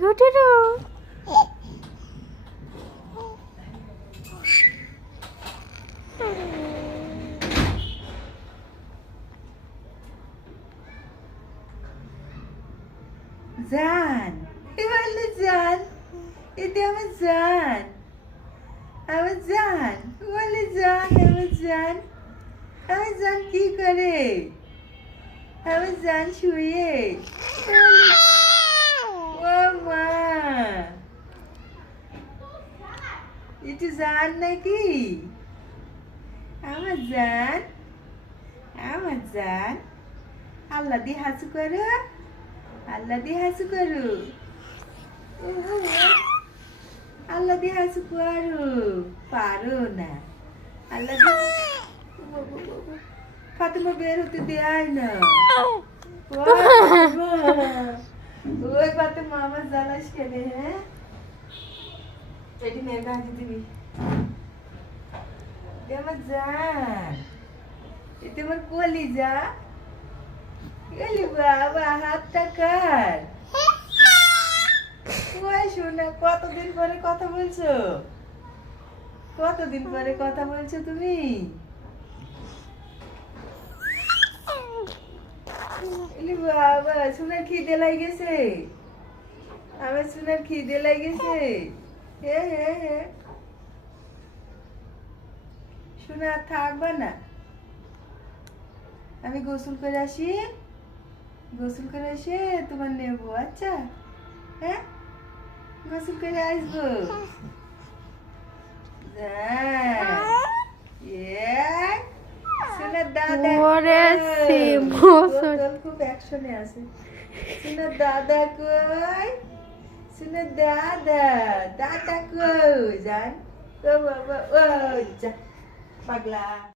ঘুটুরু জান বললো জান এটা আমার জান বলে জান আমার জান কি করে আমার জান শুয়ে ও মা এটা জান নাকি আমার জান আল্লাহ দিয়ে হাসু করো আল্লাহ দিয়ে হাসু করো আল্লাহ দিয়ে হাসু করো পারো না আল্লাহ দিয়ে ফাতেমা বের হতে দেয় না ওই ফাতেমা আমার জ্বালাস খেলে হ্যাঁ এটি মেয়ে ভাজি দিবি আমার জান এটা আমার কলিজা গেলি বাবা হাতটা কার ওই শোনা কতদিন পরে কথা বলছো তুমি এলি বাবা সোনার খিদে লাগেছে আমার সোনার খিদে লাগেছে হে হে হে সোনা থাকবা না আমি গোসল করে আসি তোমার নেবো আচ্ছা হ্যাঁ গোসল করে আসবো সোনার দাদা ওরে সিমোসর খুব অ্যাকশনে আছে সোনার দাদা কই সোনার দাদা কই জান ও বাবা ও যা পাগলা